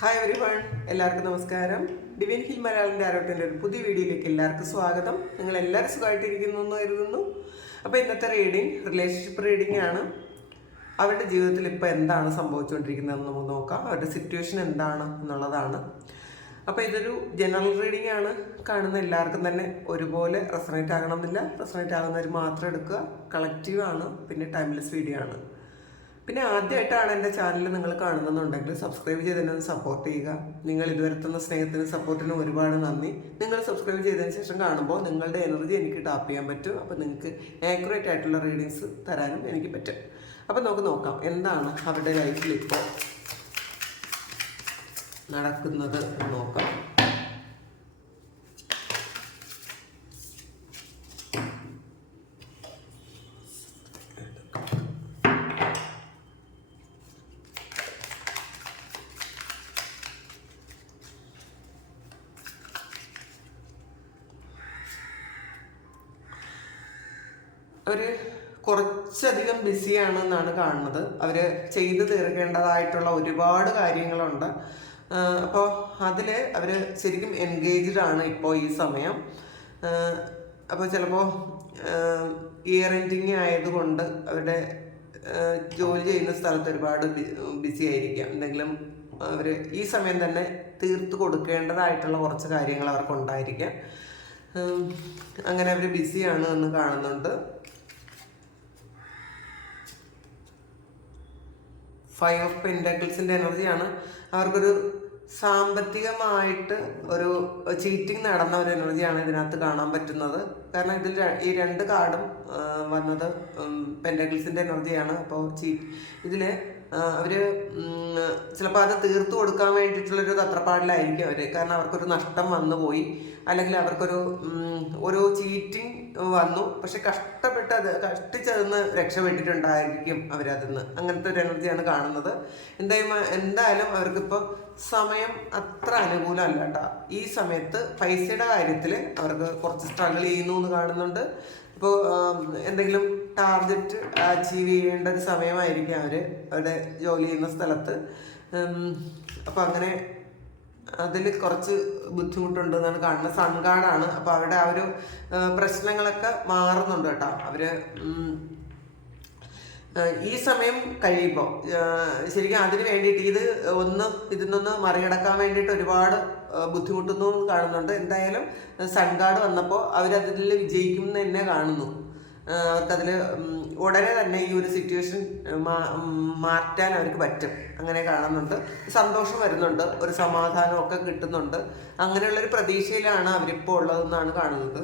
Hi everyone, എല്ലാവർക്കും നമസ്കാരം. Divine hill Malayalam ടാരോട്ടിൻ്റെ ഒരു പുതിയ വീഡിയോയിലേക്ക് എല്ലാവർക്കും സ്വാഗതം. നിങ്ങൾ എല്ലാവരും സുഖമായിട്ടിരിക്കുന്നു എന്ന് കരുതുന്നു. അപ്പോൾ ഇന്നത്തെ റീഡിങ് റിലേഷൻഷിപ്പ് റീഡിംഗ് ആണ്. അവരുടെ ജീവിതത്തിൽ ഇപ്പോൾ എന്താണ് സംഭവിച്ചുകൊണ്ടിരിക്കുന്നതെന്ന് നമുക്ക് നോക്കാം. അവരുടെ സിറ്റുവേഷൻ എന്താണ് എന്നുള്ളതാണ്. അപ്പോൾ ഇതൊരു ജനറൽ റീഡിംഗ് ആണ്. കാണുന്ന എല്ലാവർക്കും തന്നെ ഒരുപോലെ റെസണേറ്റ് ആകണമെന്നില്ല. റെസണേറ്റ് ആകുന്നവർ മാത്രം എടുക്കുക. കളക്റ്റീവ് ആണ്, പിന്നെ ടൈംലെസ് വീഡിയോ ആണ്. പിന്നെ ആദ്യമായിട്ടാണ് എൻ്റെ ചാനൽ നിങ്ങൾ കാണുന്നുണ്ടെങ്കിൽ സബ്സ്ക്രൈബ് ചെയ്തതിനെ സപ്പോർട്ട് ചെയ്യുക. നിങ്ങൾ ഇതുവരെ തന്ന സ്നേഹത്തിനും സപ്പോർട്ടിനും ഒരുപാട് നന്ദി. നിങ്ങൾ സബ്സ്ക്രൈബ് ചെയ്തതിന് ശേഷം കാണുമ്പോൾ നിങ്ങളുടെ എനർജി എനിക്ക് ടാപ്പ് ചെയ്യാൻ പറ്റും. അപ്പോൾ നിങ്ങൾക്ക് ആക്യുറേറ്റ് ആയിട്ടുള്ള റീഡിങ്സ് തരാനും എനിക്ക് പറ്റും. അപ്പോൾ നമുക്ക് നോക്കാം എന്താണ് അവരുടെ ലൈഫിൽ ഇപ്പോൾ നടക്കുന്നത് എന്ന് നോക്കാം. അവർ കുറച്ചധികം ബിസിയാണെന്നാണ് കാണുന്നത്. അവർ ചെയ്തു തീർക്കേണ്ടതായിട്ടുള്ള ഒരുപാട് കാര്യങ്ങളുണ്ട്. അപ്പോൾ അതിൽ അവർ ശരിക്കും എൻഗേജ്ഡ് ആണ് ഇപ്പോൾ ഈ സമയം. അപ്പോൾ ചിലപ്പോൾ ഇയർ എൻഡിങ് ആയതുകൊണ്ട് അവരുടെ ജോലി ചെയ്യുന്ന സ്ഥലത്ത് ഒരുപാട് ബിസി ആയിരിക്കാം. എന്തെങ്കിലും അവർ ഈ സമയം തന്നെ തീർത്ത് കൊടുക്കേണ്ടതായിട്ടുള്ള കുറച്ച് കാര്യങ്ങൾ അവർക്കുണ്ടായിരിക്കാം. അങ്ങനെ അവർ ബിസിയാണ് എന്ന് കാണുന്നുണ്ട്. 5 ഓഫ് പെന്റാക്കിൾസിൻ്റെ എനർജിയാണ്. അവർക്കൊരു സാമ്പത്തികമായിട്ട് ഒരു ചീറ്റിംഗ് നടന്ന ഒരു എനർജിയാണ് ഇതിനകത്ത് കാണാൻ പറ്റുന്നത്. കാരണം ഇതിൽ ഈ 2 കാർഡും വന്നത് പെന്റാക്കിൾസിൻ്റെ എനർജിയാണ്. അപ്പോൾ ഇതിൽ അവർ ചിലപ്പോൾ അത് തീർത്തു കൊടുക്കാൻ വേണ്ടിയിട്ടുള്ളൊരു തത്രപ്പാടിലായിരിക്കും അവർ. കാരണം അവർക്കൊരു നഷ്ടം വന്നു പോയി, അല്ലെങ്കിൽ അവർക്കൊരു ചീറ്റിംഗ് വന്നു. പക്ഷെ കഷ്ടിച്ചതെന്ന് രക്ഷപ്പെട്ടിട്ടുണ്ടായിരിക്കും അവരതിന്ന്. അങ്ങനത്തെ ഒരു എനർജിയാണ് കാണുന്നത്. എന്തായാലും അവർക്കിപ്പോൾ സമയം അത്ര അനുകൂലമല്ല കേട്ടോ. ഈ സമയത്ത് പൈസയുടെ കാര്യത്തിൽ അവർക്ക് കുറച്ച് സ്ട്രഗിൾ ചെയ്യുന്നു എന്ന് കാണുന്നുണ്ട്. ഇപ്പോൾ എന്തെങ്കിലും ടാർഗറ്റ് അച്ചീവ് ചെയ്യേണ്ട ഒരു സമയമായിരിക്കും അവരുടെ ജോലി ചെയ്യുന്ന സ്ഥലത്ത്. അപ്പോൾ അങ്ങനെ അതിൽ കുറച്ച് ബുദ്ധിമുട്ടുണ്ടെന്നാണ് കാണുന്നത്. സൺകാർഡാണ്. അപ്പോൾ അവരുടെ ആ ഒരു പ്രശ്നങ്ങളൊക്കെ മാറുന്നുണ്ട് കേട്ടോ. അവർ ഈ സമയം കഴിയുമ്പോൾ ശരിക്കും അതിന് വേണ്ടിയിട്ട് ഇതിൽ മറികടക്കാൻ വേണ്ടിയിട്ട് ഒരുപാട് ബുദ്ധിമുട്ടുന്നു കാണുന്നുണ്ട്. എന്തായാലും സൺകാർഡ് വന്നപ്പോൾ അവരതിൽ വിജയിക്കും എന്ന് തന്നെ കാണുന്നു. അവർക്കതിൽ ഉടനെ തന്നെ ഈ ഒരു സിറ്റുവേഷൻ മാറ്റാൻ അവർക്ക് പറ്റും. അങ്ങനെ കാണുന്നുണ്ട്. സന്തോഷം വരുന്നുണ്ട്, ഒരു സമാധാനമൊക്കെ കിട്ടുന്നുണ്ട്. അങ്ങനെയുള്ളൊരു പ്രതീക്ഷയിലാണ് അവരിപ്പോൾ ഉള്ളതെന്നാണ് കാണുന്നത്.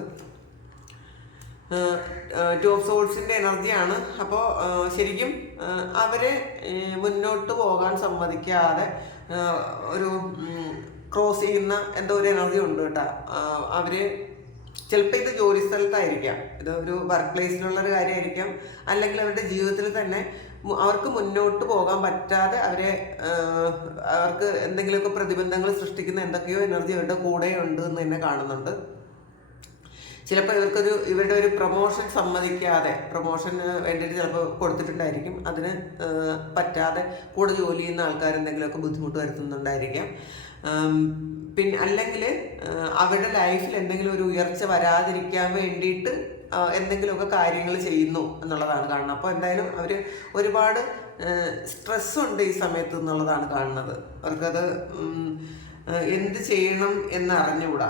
2 ഓഫ് സോൾസിൻ്റെ എനർജിയാണ്. അപ്പോൾ ശരിക്കും അവരെ മുന്നോട്ട് പോകാൻ സമ്മതിക്കാതെ ഒരു ക്രോസ് ചെയ്യുന്ന എന്തോ ഒരു എനർജി ഉണ്ട് കേട്ടോ. അവർ ചിലപ്പോൾ ഇത് ജോലി സ്ഥലത്തായിരിക്കാം, ഇത് ഒരു വർക്ക് പ്ലേസിലുള്ളൊരു കാര്യമായിരിക്കാം, അല്ലെങ്കിൽ അവരുടെ ജീവിതത്തിൽ തന്നെ അവർക്ക് മുന്നോട്ട് പോകാൻ പറ്റാതെ അവർക്ക് എന്തെങ്കിലുമൊക്കെ പ്രതിബന്ധങ്ങൾ സൃഷ്ടിക്കുന്ന എന്തൊക്കെയോ എനർജി അവരുടെ കൂടെ ഉണ്ട് എന്ന് തന്നെ കാണുന്നുണ്ട്. ചിലപ്പോൾ ഇവരുടെ ഒരു പ്രൊമോഷൻ സമ്മതിക്കാതെ, പ്രൊമോഷന് വേണ്ടിയിട്ട് ചിലപ്പോൾ കൊടുത്തിട്ടുണ്ടായിരിക്കും. അതിന് പറ്റാതെ കൂടെ ജോലി ചെയ്യുന്ന ആൾക്കാർ എന്തെങ്കിലുമൊക്കെ ബുദ്ധിമുട്ട് വരുത്തുന്നുണ്ടായിരിക്കാം. പിന്നെ അല്ലെങ്കിൽ അവരുടെ ലൈഫിൽ എന്തെങ്കിലും ഒരു ഉയർച്ച വരാതിരിക്കാൻ വേണ്ടിയിട്ട് എന്തെങ്കിലുമൊക്കെ കാര്യങ്ങൾ ചെയ്യുന്നു എന്നുള്ളതാണ് കാണുന്നത്. അപ്പോൾ എന്തായാലും അവർ ഒരുപാട് സ്ട്രെസ്സുണ്ട് ഈ സമയത്ത് എന്നുള്ളതാണ് കാണുന്നത്. അവർക്കത് എന്ത് ചെയ്യണം എന്ന് അറിഞ്ഞുകൂടാ.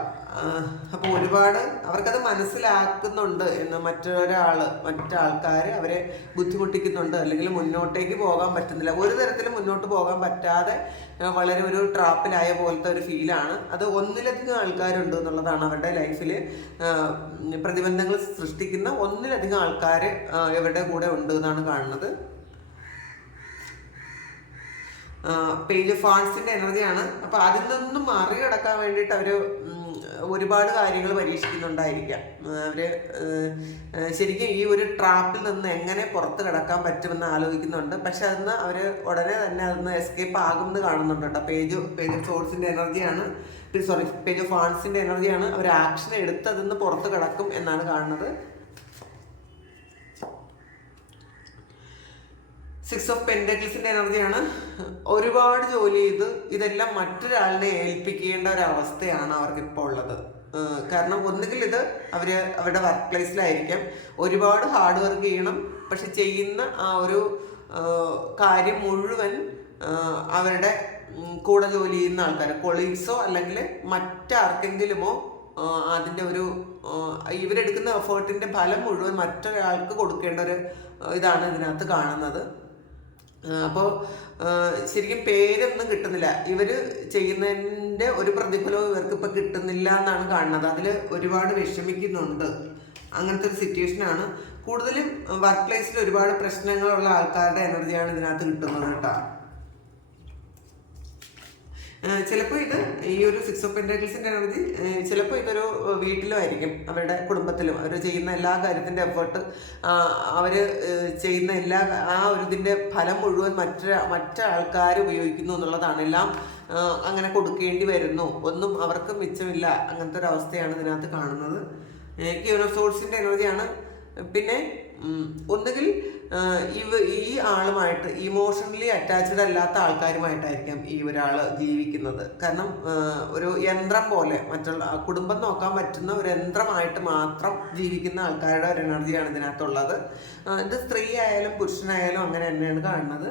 അപ്പോൾ ഒരുപാട് അവർക്കത് മനസ്സിലാക്കുന്നുണ്ട് എന്ന് മറ്റാൾക്കാർ അവരെ ബുദ്ധിമുട്ടിക്കുന്നുണ്ട്, അല്ലെങ്കിൽ മുന്നോട്ടേക്ക് പോകാൻ പറ്റുന്നില്ല. ഒരു തരത്തിലും മുന്നോട്ട് പോകാൻ പറ്റാതെ വളരെ ഒരു ട്രാപ്പിലായ പോലത്തെ ഒരു ഫീലാണ്. അത് ഒന്നിലധികം ആൾക്കാരുണ്ട് എന്നുള്ളതാണ്. അവരുടെ ലൈഫിൽ പ്രതിബന്ധങ്ങൾ സൃഷ്ടിക്കുന്ന ഒന്നിലധികം ആൾക്കാർ ഇവരുടെ കൂടെ ഉണ്ട് എന്നാണ് കാണുന്നത്. പേജ് ഓഫ് വാൻഡ്സിൻ്റെ എനർജിയാണ്. അപ്പോൾ അതിൽ നിന്നും മറികടക്കാൻ വേണ്ടിയിട്ട് അവർ ഒരുപാട് കാര്യങ്ങൾ പരീക്ഷിക്കുന്നുണ്ടായിരിക്കാം. അവർ ശരിക്കും ഈ ഒരു ട്രാപ്പിൽ നിന്ന് എങ്ങനെ പുറത്ത് കിടക്കാൻ പറ്റുമെന്ന് ആലോചിക്കുന്നുണ്ട്. പക്ഷെ അതിന്ന് അവർ ഉടനെ തന്നെ അതിന്ന് എസ്കേപ്പ് ആകുമെന്ന് കാണുന്നുണ്ട് കേട്ടോ. പേജ് ഓഫ് സോൾസിൻ്റെ എനർജിയാണ്. പേജ് ഓഫ് വാൻഡ്സിൻ്റെ എനർജിയാണ്. അവർ ആക്ഷൻ എടുത്ത് അതിന്ന് പുറത്ത് കിടക്കും എന്നാണ് കാണുന്നത്. സിക്സ് ഓഫ് പെന്റക്കിൾസിന്റെ എനർജിയാണ്. ഒരുപാട് ജോലി ചെയ്ത് ഇതെല്ലാം മറ്റൊരാളിനെ ഏൽപ്പിക്കേണ്ട ഒരു അവസ്ഥയാണ് അവർക്ക് ഇപ്പോൾ ഉള്ളത്. കാരണം ഒന്നുകിൽ ഇത് അവരുടെ വർക്ക് പ്ലേസിലായിരിക്കാം, ഒരുപാട് ഹാർഡ് വർക്ക് ചെയ്യണം, പക്ഷെ ചെയ്യുന്ന ആ ഒരു കാര്യം മുഴുവൻ അവരുടെ കൂടെ ജോലി ചെയ്യുന്ന ആൾക്കാർ, കൊളീഗ്സോ അല്ലെങ്കിൽ മറ്റാർക്കെങ്കിലുമോ അതിൻ്റെ ഒരു ഇവരെടുക്കുന്ന എഫേർട്ടിൻ്റെ ഫലം മുഴുവൻ മറ്റൊരാൾക്ക് കൊടുക്കേണ്ട ഒരു ഇതാണ് ഇതിനകത്ത് കാണുന്നത്. അപ്പോൾ ശരിക്കും പേരൊന്നും കിട്ടുന്നില്ല, ഇവർ ചെയ്യുന്നതിൻ്റെ ഒരു പ്രതിഫലവും ഇവർക്ക് ഇപ്പം കിട്ടുന്നില്ല എന്നാണ് കാണുന്നത്. അതിൽ ഒരുപാട് വിഷമിക്കുന്നുണ്ട്. അങ്ങനത്തെ ഒരു സിറ്റുവേഷനാണ്. കൂടുതലും വർക്ക് പ്ലേസിൽ ഒരുപാട് പ്രശ്നങ്ങളുള്ള ആൾക്കാരുടെ എനർജിയാണ് ഇതിനകത്ത് കിട്ടുന്നത് കേട്ടോ. ചിലപ്പോൾ ഇത് ഈ ഒരു സിക്സ് ഓഫ് പെന്റക്കിൾസിന്റെ എനർജി ചിലപ്പോൾ ഇതൊരു വീട്ടിലും ആയിരിക്കും, അവരുടെ കുടുംബത്തിലും അവർ ചെയ്യുന്ന എല്ലാ കാര്യത്തിൻ്റെ എഫേർട്ട്, അവർ ചെയ്യുന്ന എല്ലാ ആ ഒരു ഇതിൻ്റെ ഫലം മുഴുവൻ മറ്റാൾക്കാർ ഉപയോഗിക്കുന്നു എന്നുള്ളതാണ്. എല്ലാം അങ്ങനെ കൊടുക്കേണ്ടി വരുന്നു, ഒന്നും അവർക്ക് മിച്ചമില്ല. അങ്ങനത്തെ ഒരു അവസ്ഥയാണ് ഇതിനകത്ത് കാണുന്നത്. ക്യൂൻ ഓഫ് സോഴ്സിൻ്റെ എനർജിയാണ്. പിന്നെ ഒന്നുകിൽ ഈ ആളുമായിട്ട് ഇമോഷണലി അറ്റാച്ച്ഡ് അല്ലാത്ത ആൾക്കാരുമായിട്ടായിരിക്കാം ഈ ഒരാൾ ജീവിക്കുന്നത്. കാരണം ഒരു യന്ത്രം പോലെ മറ്റുള്ള കുടുംബം നോക്കാൻ പറ്റുന്ന ഒരു യന്ത്രമായിട്ട് മാത്രം ജീവിക്കുന്ന ആൾക്കാരുടെ ഒരു എനർജിയാണ് ഇതിനകത്തുള്ളത്. ഇത് സ്ത്രീ ആയാലും പുരുഷനായാലും അങ്ങനെ തന്നെയാണ് കാണുന്നത്.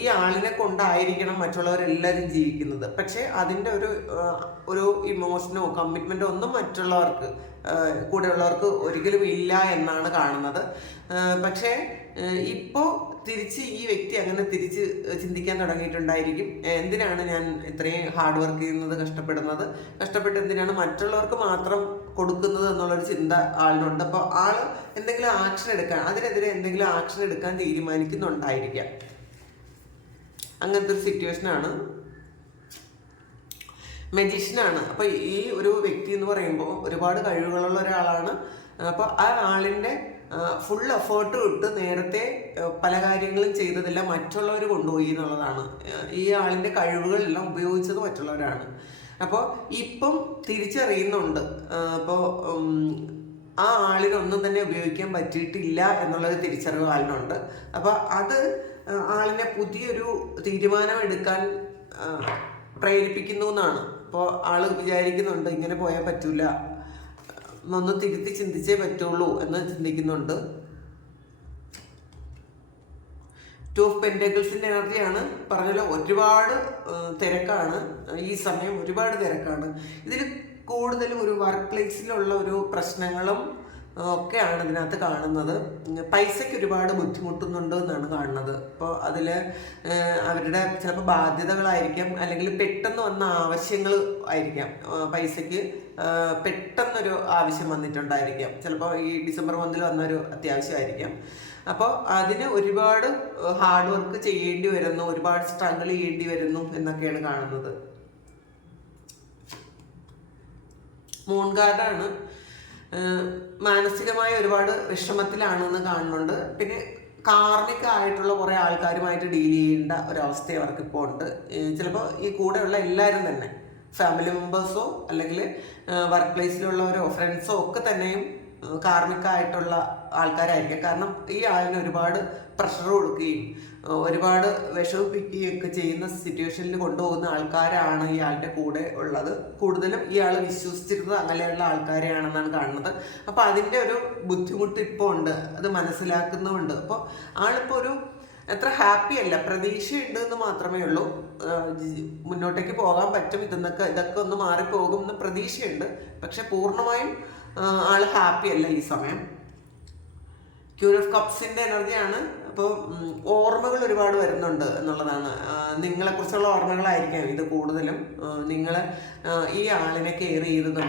ഈ ആളിനെ കൊണ്ടായിരിക്കണം മറ്റുള്ളവരെല്ലാവരും ജീവിക്കുന്നത്. പക്ഷേ അതിൻ്റെ ഒരു ഇമോഷനോ കമ്മിറ്റ്മെൻറ്റോ ഒന്നും മറ്റുള്ളവർക്ക് കൂടെയുള്ളവർക്ക് ഒരിക്കലും ഇല്ല എന്നാണ് കാണുന്നത്. പക്ഷേ ഇപ്പോൾ തിരിച്ച് ഈ വ്യക്തി അങ്ങനെ തിരിച്ച് ചിന്തിക്കാൻ തുടങ്ങിയിട്ടുണ്ടായിരിക്കും. എന്തിനാണ് ഞാൻ ഇത്രയും ഹാർഡ് വർക്ക് ചെയ്യുന്നത്, കഷ്ടപ്പെട്ട് എന്തിനാണ് മറ്റുള്ളവർക്ക് മാത്രം കൊടുക്കുന്നത് എന്നുള്ളൊരു ചിന്ത ആളിനുണ്ട്. അപ്പോൾ ആൾ എന്തെങ്കിലും ആക്ഷൻ എടുക്കാൻ, അതിനെതിരെ എന്തെങ്കിലും ആക്ഷൻ എടുക്കാൻ തീരുമാനിക്കുന്നുണ്ടായിരിക്കാം. അങ്ങനത്തെ ഒരു സിറ്റുവേഷനാണ്. മജീഷ്യനാണ്. അപ്പോൾ ഈ ഒരു വ്യക്തി എന്ന് പറയുമ്പോൾ ഒരുപാട് കഴിവുകളുള്ള ഒരാളാണ്. അപ്പോൾ ആ ആളിൻ്റെ ഫുൾ എഫേർട്ട് ഇട്ട് നേരത്തെ പല കാര്യങ്ങളും ചെയ്തതെല്ലാം മറ്റുള്ളവർ കൊണ്ടുപോയി എന്നുള്ളതാണ്. ഈ ആളിൻ്റെ കഴിവുകളെല്ലാം ഉപയോഗിച്ചത് മറ്റുള്ളവരാണ്. അപ്പോൾ ഇപ്പം തിരിച്ചറിയുന്നുണ്ട്, അപ്പോൾ ആ ആളിനൊന്നും തന്നെ ഉപയോഗിക്കാൻ പറ്റിയിട്ടില്ല എന്നുള്ളൊരു തിരിച്ചറിവ് ആളിനുണ്ട്. അപ്പോൾ അത് ആളിനെ പുതിയൊരു തീരുമാനം എടുക്കാൻ പ്രേരിപ്പിക്കുന്നു എന്നാണ്. അപ്പോൾ ആള് വിചാരിക്കുന്നുണ്ട് ഇങ്ങനെ പോയാൽ പറ്റൂല, ഒന്ന് തിരുത്തി ചിന്തിച്ചേ പറ്റുള്ളൂ എന്ന് ചിന്തിക്കുന്നുണ്ട്. ടു ഓഫ് പെന്റക്കിൾസിന്റെ എനർജിയാണ്. പറഞ്ഞല്ലോ ഒരുപാട് തിരക്കാണ് ഈ സമയം, ഒരുപാട് തിരക്കാണ്. ഇതിൽ കൂടുതലും ഒരു വർക്ക് പ്ലേസിലുള്ള ഒരു പ്രശ്നങ്ങളും ഒക്കെയാണ് ഇതിനകത്ത് കാണുന്നത്. പൈസയ്ക്ക് ഒരുപാട് ബുദ്ധിമുട്ടുന്നുണ്ട് എന്നാണ് കാണുന്നത്. അപ്പോൾ അതിൽ അവരുടെ ചിലപ്പോൾ ബാധ്യതകളായിരിക്കാം, അല്ലെങ്കിൽ പെട്ടെന്ന് വന്ന ആവശ്യങ്ങൾ ആയിരിക്കാം. പൈസയ്ക്ക് പെട്ടെന്നൊരു ആവശ്യം വന്നിട്ടുണ്ടായിരിക്കാം. ചിലപ്പോൾ ഈ ഡിസംബർ മന്തിൽ വന്നൊരു അത്യാവശ്യമായിരിക്കാം. അപ്പോൾ അതിന് ഒരുപാട് ഹാർഡ് വർക്ക് ചെയ്യേണ്ടി വരുന്നു, ഒരുപാട് സ്ട്രഗിൾ ചെയ്യേണ്ടി വരുന്നു എന്നൊക്കെയാണ് കാണുന്നത്. മൂൺ കാർഡാണ്. മാനസികമായ ഒരുപാട് വിഷമത്തിലാണെന്ന് കാണുന്നുണ്ട്. പിന്നെ കാർമിക ആയിട്ടുള്ള കുറേ ആൾക്കാരുമായിട്ട് ഡീൽ ചെയ്യേണ്ട ഒരവസ്ഥ അവർക്കിപ്പോൾ ഉണ്ട്. ചിലപ്പോൾ ഈ കൂടെയുള്ള എല്ലാവരും തന്നെ ഫാമിലി മെമ്പേഴ്സോ അല്ലെങ്കിൽ വർക്ക് പ്ലേസിലുള്ളവരോ ഫ്രണ്ട്സോ ഒക്കെ തന്നെയും കാർമികമായിട്ടുള്ള ആൾക്കാരായിരിക്കും. കാരണം ഈ ആളിന് ഒരുപാട് പ്രഷർ കൊടുക്കുകയും ഒരുപാട് വിഷമിപ്പിക്കുകയും ഒക്കെ ചെയ്യുന്ന സിറ്റുവേഷനിൽ കൊണ്ടുപോകുന്ന ആൾക്കാരാണ് ഈ ആളുടെ കൂടെ ഉള്ളത്. കൂടുതലും ഈ ആൾ വിശ്വസിച്ചിരുന്നത് അങ്ങനെയുള്ള ആൾക്കാരെയാണെന്നാണ് കാണുന്നത്. അപ്പോൾ അതിൻ്റെ ഒരു ബുദ്ധിമുട്ട് ഇപ്പോൾ ഉണ്ട്, അത് മനസ്സിലാക്കുന്നുമുണ്ട്. അപ്പോൾ ആളിപ്പോൾ ഒരു അത്ര ഹാപ്പി അല്ല, പ്രതീക്ഷയുണ്ട് എന്ന് മാത്രമേ ഉള്ളൂ. മുന്നോട്ടേക്ക് പോകാൻ പറ്റും, ഇതൊക്കെ ഒന്ന് മാറിപ്പോകും എന്ന് പ്രതീക്ഷയുണ്ട്. പക്ഷെ പൂർണ്ണമായും ആള് ഹാപ്പി അല്ല ഈ സമയം. ക്യൂൻ ഓഫ് കപ്സിന്റെ എനർജിയാണ്. അപ്പോൾ ഓർമ്മകൾ ഒരുപാട് വരുന്നുണ്ട് എന്നുള്ളതാണ്. നിങ്ങളെക്കുറിച്ചുള്ള ഓർമ്മകളായിരിക്കാം ഇത് കൂടുതലും. നിങ്ങൾ ഈ ആളിനെ കെയർ ചെയ്തതും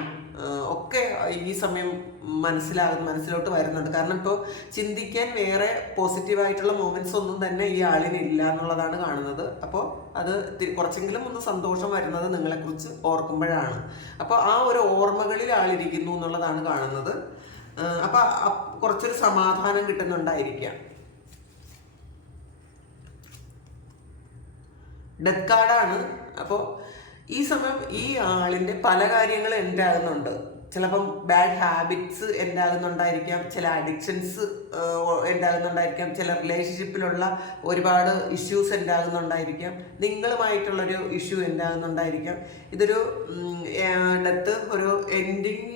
ഒക്കെ ഈ സമയം മനസ്സിലോട്ട് വരുന്നുണ്ട്. കാരണം ഇപ്പോൾ ചിന്തിക്കാൻ വേറെ പോസിറ്റീവായിട്ടുള്ള മൂമെന്റ്സ് ഒന്നും തന്നെ ഈ ആളിന് ഇല്ല എന്നുള്ളതാണ് കാണുന്നത്. അപ്പോൾ അത് കുറച്ചെങ്കിലും ഒന്ന് സന്തോഷം വരുന്നത് നിങ്ങളെക്കുറിച്ച് ഓർക്കുമ്പോഴാണ്. അപ്പോൾ ആ ഒരു ഓർമ്മകളിൽ ആളിരിക്കുന്നു എന്നുള്ളതാണ് കാണുന്നത്. അപ്പോൾ കുറച്ചൊരു സമാധാനം കിട്ടുന്നുണ്ടായിരിക്കാം. ഡെത്ത് കാർഡാണ്. അപ്പോൾ ഈ സമയം ഈ ആളിൻ്റെ പല കാര്യങ്ങളും എൻഡ് ആകുന്നുണ്ട്. ചിലപ്പം ബാഡ് ഹാബിറ്റ്സ് ഉണ്ടാകുന്നുണ്ടായിരിക്കാം, ചില അഡിക്ഷൻസ് ഉണ്ടാകുന്നുണ്ടായിരിക്കാം, ചില റിലേഷൻഷിപ്പിലുള്ള ഒരുപാട് ഇഷ്യൂസ് ഉണ്ടാകുന്നുണ്ടായിരിക്കാം, നിങ്ങളുമായിട്ടുള്ളൊരു ഇഷ്യൂ ഉണ്ടാകുന്നുണ്ടായിരിക്കാം. ഇതൊരു ഡെത്ത്, ഒരു എൻഡിങ്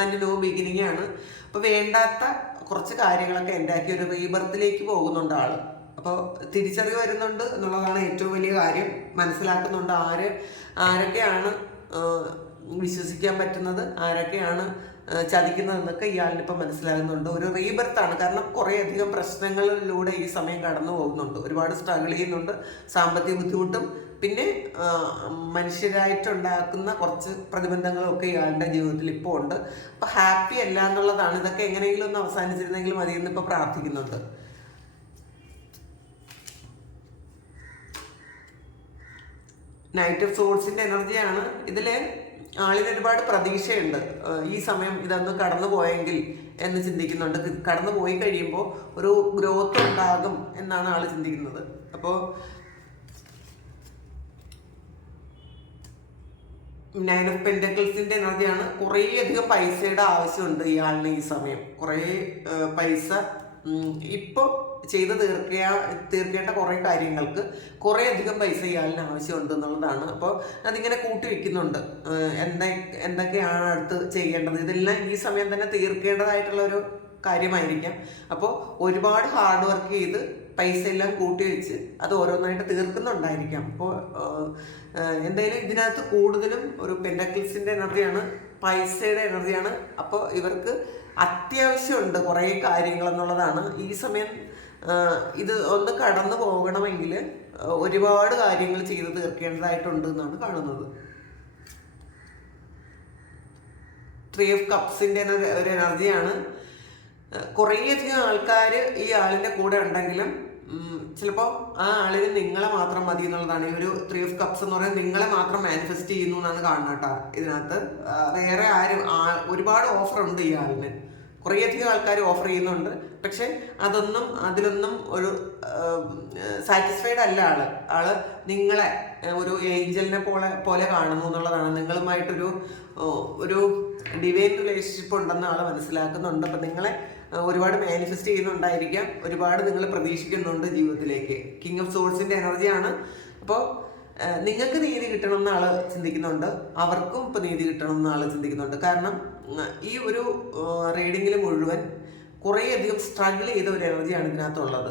ആൻഡ് നോ ബിഗിനിങ് ആണ്. അപ്പോൾ വേണ്ടാത്ത കുറച്ച് കാര്യങ്ങളൊക്കെ ഉണ്ടാക്കി ഒരു റീബർത്തിലേക്ക് പോകുന്നുണ്ട് ആള്. അപ്പോൾ തിരിച്ചറിവ് വരുന്നുണ്ട് എന്നുള്ളതാണ് ഏറ്റവും വലിയ കാര്യം. മനസ്സിലാക്കുന്നുണ്ട് ആരൊക്കെയാണ് വിശ്വസിക്കാൻ പറ്റുന്നത്, ആരൊക്കെയാണ് ചതിക്കുന്നതെന്നൊക്കെ ഇയാളിനിപ്പോൾ മനസ്സിലാകുന്നുണ്ട്. ഒരു റീബർത്താണ്. കാരണം കുറേയധികം പ്രശ്നങ്ങളിലൂടെ ഈ സമയം കടന്നു പോകുന്നുണ്ട്, ഒരുപാട് സ്ട്രഗിൾ ചെയ്യുന്നുണ്ട്, സാമ്പത്തിക ബുദ്ധിമുട്ടും പിന്നെ മനുഷ്യരായിട്ടുണ്ടാക്കുന്ന കുറച്ച് പ്രതിബന്ധങ്ങളും ഒക്കെ ഇയാളുടെ ജീവിതത്തിൽ ഇപ്പോൾ ഉണ്ട്. അപ്പോൾ ഹാപ്പി അല്ല എന്നുള്ളതാണ്. ഇതൊക്കെ എങ്ങനെയെങ്കിലും ഒന്ന് അവസാനിച്ചിരുന്നെങ്കിൽ മതിയെന്ന് ഇപ്പോൾ പ്രാർത്ഥിക്കുന്നുണ്ട്. നൈറ്റ് ഓഫ് സോൾസിന്റെ എനർജിയാണ് ഇതിൽ. ആളിന് ഒരുപാട് പ്രതീക്ഷയുണ്ട്. ഈ സമയം ഇതൊന്ന് കടന്നു പോയെങ്കിൽ എന്ന് ചിന്തിക്കുന്നുണ്ട്. കടന്നു പോയി കഴിയുമ്പോൾ ഒരു ഗ്രോത്ത് ഉണ്ടാകും എന്നാണ് ആള് ചിന്തിക്കുന്നത്. അപ്പോൾ 9 ഓഫ് പെന്റക്കിൾസിന്റെ എനർജിയാണ്. കുറേയധികം പൈസയുടെ ആവശ്യമുണ്ട് ഇയാളിന് ഈ സമയം. കുറേ പൈസ ഇപ്പോൾ ചെയ്ത് തീർക്കേണ്ട കുറേ കാര്യങ്ങൾക്ക് കുറേയധികം പൈസ ഇയാളിന് ആവശ്യമുണ്ട് എന്നുള്ളതാണ്. അപ്പോൾ അതിങ്ങനെ കൂട്ടി വയ്ക്കുന്നുണ്ട്. എന്തൊക്കെയാണ് അടുത്ത് ചെയ്യേണ്ടത്, ഇതെല്ലാം ഈ സമയം തന്നെ തീർക്കേണ്ടതായിട്ടുള്ള ഒരു കാര്യമായിരിക്കാം. അപ്പോൾ ഒരുപാട് ഹാർഡ് വർക്ക് ചെയ്ത് പൈസ എല്ലാം കൂട്ടി വെച്ച് അത് ഓരോന്നായിട്ട് തീർക്കുന്നുണ്ടായിരിക്കാം. അപ്പോൾ എന്തായാലും ഇതിനകത്ത് കൂടുതലും ഒരു പെന്റക്കിൾസിന്റെ എനർജിയാണ്, പൈസയുടെ എനർജിയാണ്. അപ്പോൾ ഇവർക്ക് അത്യാവശ്യമുണ്ട് കുറേ കാര്യങ്ങൾ എന്നുള്ളതാണ്. ഈ സമയം ഇത് ഒന്ന് കടന്നു പോകണമെങ്കിൽ ഒരുപാട് കാര്യങ്ങൾ ചെയ്ത് തീർക്കേണ്ടതായിട്ടുണ്ട് എന്നാണ് കാണുന്നത്. 3 ഓഫ് കപ്സിന്റെ ഒരു എനർജിയാണ്. കുറേയധികം ആൾക്കാർ ഈ ആളിന്റെ കൂടെ ഉണ്ടെങ്കിലും ചിലപ്പോൾ ആ ആളിന് നിങ്ങളെ മാത്രം മതി എന്നുള്ളതാണ്. ഈ ഒരു 3 ഓഫ് കപ്സ് എന്ന് പറയുന്നത് നിങ്ങളെ മാത്രം മാനിഫെസ്റ്റ് ചെയ്യുന്നു എന്നാണ് കാണുന്നത് കേട്ടോ. ഇതിനകത്ത് വേറെ ആരും ഒരുപാട് ഓഫർ ഉണ്ട് ഈ ആളിന്. കുറേയധികം ആൾക്കാർ ഓഫർ ചെയ്യുന്നുണ്ട്. പക്ഷെ അതിലൊന്നും ഒരു സാറ്റിസ്ഫൈഡ് അല്ല ആള് നിങ്ങളെ ഒരു ഏഞ്ചലിനെ പോലെ കാണുന്നു എന്നുള്ളതാണ്. നിങ്ങളുമായിട്ടൊരു ഡിവൈൻ റിലേഷൻഷിപ്പ് ഉണ്ടെന്ന് ആള് മനസ്സിലാക്കുന്നുണ്ട്. അപ്പം നിങ്ങളെ ഒരുപാട് മാനിഫെസ്റ്റ് ചെയ്യുന്നുണ്ടായിരിക്കാം, ഒരുപാട് നിങ്ങൾ പ്രതീക്ഷിക്കുന്നുണ്ട് ജീവിതത്തിലേക്ക്. കിങ് ഓഫ് സോൾസിന്റെ എനർജിയാണ്. അപ്പോൾ നിങ്ങൾക്ക് നീതി കിട്ടണം എന്ന് ആള് ചിന്തിക്കുന്നുണ്ട്, അവർക്കും ഇപ്പൊ നീതി കിട്ടണം എന്ന് ആള് ചിന്തിക്കുന്നുണ്ട്. കാരണം ഈ ഒരു റീഡിങ്ങിൽ മുഴുവൻ കുറേയധികം സ്ട്രഗിൾ ചെയ്ത ഒരു എനർജിയാണ് ഇതിനകത്തുള്ളത്.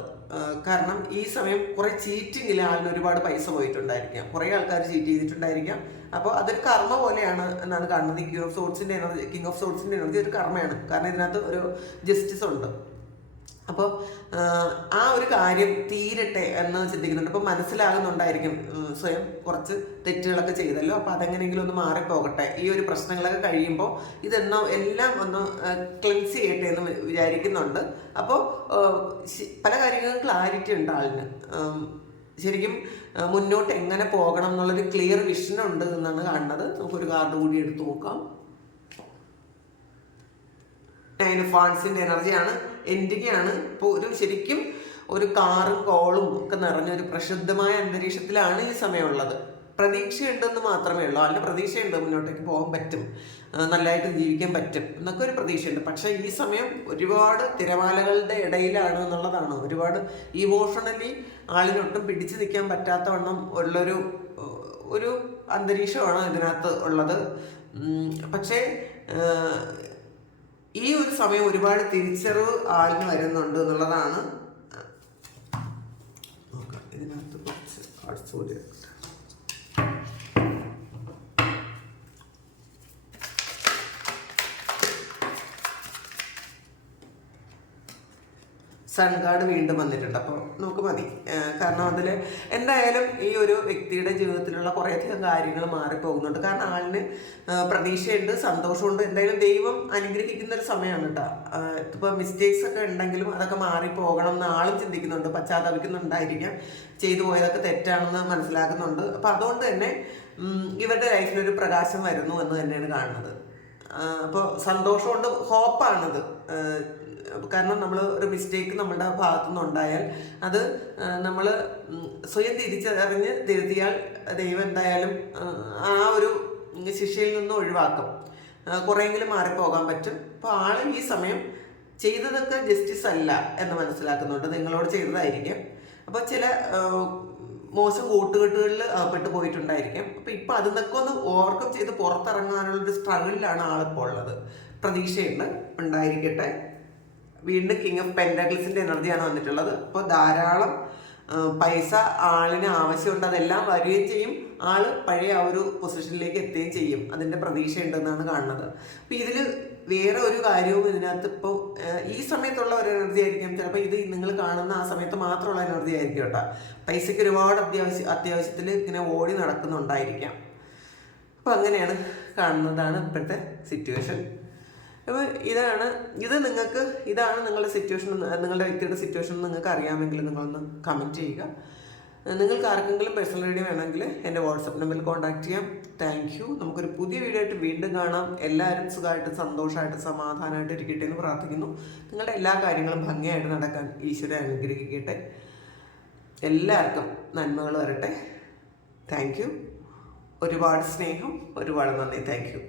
കാരണം ഈ സമയം കുറെ ചീറ്റിങ്ങിൽ ആളിന് ഒരുപാട് പൈസ പോയിട്ടുണ്ടായിരിക്കാം, കുറെ ആൾക്കാർ ചീറ്റ് ചെയ്തിട്ടുണ്ടായിരിക്കാം. അപ്പോൾ അതൊരു കർമ്മ പോലെയാണ് എന്നാണ് കാണുന്നത്. ഈ കിങ് ഓഫ് സോൾസിന്റെ എനർജി ഒരു കർമ്മയാണ്. കാരണം ഇതിനകത്ത് ഒരു ജസ്റ്റിസ് ഉണ്ട്. അപ്പോൾ ആ ഒരു കാര്യം തീരട്ടെ എന്ന് ചിന്തിക്കുന്നുണ്ട്. അപ്പോൾ മനസ്സിലാകുന്നുണ്ടായിരിക്കും സ്വയം കുറച്ച് തെറ്റുകളൊക്കെ ചെയ്തല്ലോ, അപ്പോൾ അതെങ്ങനെയെങ്കിലും ഒന്ന് മാറിപ്പോകട്ടെ, ഈ ഒരു പ്രശ്നങ്ങളൊക്കെ കഴിയുമ്പോൾ എല്ലാം ഒന്ന് ക്ലെൻസ് ചെയ്യട്ടെ എന്ന് വിചാരിക്കുന്നുണ്ട്. അപ്പോൾ പല കാര്യങ്ങളും ക്ലാരിറ്റി ഉണ്ട് ആളിന്. ശരിക്കും മുന്നോട്ട് എങ്ങനെ പോകണം എന്നുള്ളൊരു ക്ലിയർ വിഷൻ ഉണ്ട് എന്നാണ് കാണുന്നത്. നമുക്കൊരു കാർഡ് കൂടി എടുത്ത് നോക്കാം. 9 ഓഫ് വാൻസിന്റെ എനർജിയാണ്. എൻഡിങ് ആണ്. ഇപ്പോൾ ശരിക്കും ഒരു കാറും കോളും ഒക്കെ നിറഞ്ഞൊരു പ്രക്ഷുബ്ധമായ അന്തരീക്ഷത്തിലാണ് ഈ സമയമുള്ളത്. പ്രതീക്ഷയുണ്ടെന്ന് മാത്രമേ ഉള്ളൂ. അതിൻ്റെ പ്രതീക്ഷയുണ്ട്, മുന്നോട്ടേക്ക് പോകാൻ പറ്റും, നല്ലതായിട്ട് ജീവിക്കാൻ പറ്റും എന്നൊക്കെ ഒരു പ്രതീക്ഷയുണ്ട്. പക്ഷേ ഈ സമയം ഒരുപാട് തിരമാലകളുടെ ഇടയിലാണ് എന്നുള്ളതാണ്. ഒരുപാട് ഇമോഷണലി ആളിനൊട്ടും പിടിച്ചു നിൽക്കാൻ പറ്റാത്തവണ്ണം ഒരു അന്തരീക്ഷമാണ് ഇതിനകത്ത് ഉള്ളത്. പക്ഷേ ഈ ഒരു സമയം ഒരുപാട് തിരിച്ചറിവ് ആളിന് വരുന്നുണ്ട് എന്നുള്ളതാണ്. ഇതിനകത്ത് കുറച്ച് ആർട്സ് സൺ കാർഡ് വീണ്ടും വന്നിട്ടുണ്ട്. അപ്പോൾ നമുക്ക് മതി. കാരണം അതിൽ എന്തായാലും ഈ ഒരു വ്യക്തിയുടെ ജീവിതത്തിലുള്ള കുറേയധികം കാര്യങ്ങൾ മാറിപ്പോകുന്നുണ്ട്. കാരണം ആളിന് പ്രതീക്ഷയുണ്ട്, സന്തോഷമുണ്ട്. എന്തായാലും ദൈവം അനുഗ്രഹിക്കുന്ന ഒരു സമയമാണ് കേട്ടോ. ഇപ്പോൾ മിസ്റ്റേക്സ് ഒക്കെ ഉണ്ടെങ്കിലും അതൊക്കെ മാറിപ്പോകണം എന്ന് ആളും ചിന്തിക്കുന്നുണ്ട്, പശ്ചാത്തപിക്കുന്നുണ്ടായിരിക്കാം, ചെയ്തു പോയതൊക്കെ തെറ്റാണെന്ന് മനസ്സിലാക്കുന്നുണ്ട്. അപ്പം അതുകൊണ്ട് തന്നെ ഇവരുടെ ലൈഫിലൊരു പ്രകാശം വരുന്നു എന്ന് തന്നെയാണ് കാണുന്നത്. അപ്പോൾ സന്തോഷമുണ്ട്, ഹോപ്പാണിത്. കാരണം നമ്മൾ ഒരു മിസ്റ്റേക്ക് നമ്മളുടെ ഭാഗത്തുനിന്ന് ഉണ്ടായാൽ അത് നമ്മൾ സ്വയം തിരിച്ചറിഞ്ഞ് തിരുത്തിയാൽ ദൈവം എന്തായാലും ആ ഒരു ശിക്ഷയിൽ നിന്ന് ഒഴിവാക്കും. കുറേയെങ്കിലും മാറിപ്പോകാൻ പറ്റും. അപ്പോൾ ആൾ ഈ സമയം ചെയ്തതൊക്കെ ജസ്റ്റിസ് അല്ല എന്ന് മനസ്സിലാക്കുന്നുണ്ട്, നിങ്ങളോട് ചെയ്തതായിരിക്കും. അപ്പോൾ ചില മോശം കൂട്ടുകെട്ടുകളിൽ അകപ്പെട്ട് പോയിട്ടുണ്ടായിരിക്കും. അപ്പോൾ ഇപ്പം അതിൽ നിന്നൊക്കെ ഒന്ന് ഓവർകം ചെയ്ത് പുറത്തിറങ്ങാനുള്ളൊരു സ്ട്രഗിളിലാണ് ആളിപ്പോൾ ഉള്ളത്. പ്രതീക്ഷയുണ്ട്, ഉണ്ടായിരിക്കട്ടെ. വീണ്ടും കിങ് ഓഫ് പെൻഡക്കിൾസിൻ്റെ എനർജിയാണ് വന്നിട്ടുള്ളത്. അപ്പോൾ ധാരാളം പൈസ ആളിന് ആവശ്യമുണ്ട്, അതെല്ലാം വരികയും ചെയ്യും. ആള് പഴയ ആ ഒരു പൊസിഷനിലേക്ക് എത്തുകയും ചെയ്യും. അതിൻ്റെ പ്രതീക്ഷ ഉണ്ടെന്നാണ് കാണുന്നത്. അപ്പോൾ ഇതിൽ വേറെ ഒരു കാര്യവും ഇതിനകത്ത് ഇപ്പോൾ ഈ സമയത്തുള്ള ഒരു എനർജി ആയിരിക്കും. ചിലപ്പോൾ ഇത് നിങ്ങൾ കാണുന്ന ആ സമയത്ത് മാത്രമുള്ള എനർജി ആയിരിക്കും കേട്ടോ. പൈസയ്ക്ക് ഒരുപാട് അത്യാവശ്യത്തിൽ ഇങ്ങനെ ഓടി നടക്കുന്നുണ്ടായിരിക്കാം. അപ്പോൾ അങ്ങനെയാണ് കാണുന്നതാണ് ഇപ്പോഴത്തെ സിറ്റുവേഷൻ. അപ്പോൾ ഇതാണ് നിങ്ങളുടെ സിറ്റുവേഷൻ, നിങ്ങളുടെ വ്യക്തിയുടെ സിറ്റുവേഷൻ നിങ്ങൾക്ക് അറിയാമെങ്കിൽ നിങ്ങളൊന്ന് കമൻറ്റ് ചെയ്യുക. നിങ്ങൾക്ക് ആർക്കെങ്കിലും പേഴ്സണൽ റീഡിയോ വേണമെങ്കിൽ എൻ്റെ വാട്സപ്പ് നമ്പറിൽ കോൺടാക്ട് ചെയ്യാം. Thank you. നമുക്കൊരു പുതിയ വീഡിയോ ആയിട്ട് വീണ്ടും കാണാം. എല്ലാവരും സുഖമായിട്ട് സന്തോഷമായിട്ട് സമാധാനമായിട്ട് ഇരിക്കട്ടെ എന്ന് പ്രാർത്ഥിക്കുന്നു. നിങ്ങളുടെ എല്ലാ കാര്യങ്ങളും ഭംഗിയായിട്ട് നടക്കാൻ ഈശ്വരൻ അനുഗ്രഹിക്കട്ടെ. എല്ലാവർക്കും നന്മകൾ വരട്ടെ. Thank you. ഒരുപാട് സ്നേഹം, ഒരുപാട് നന്ദി. Thank you.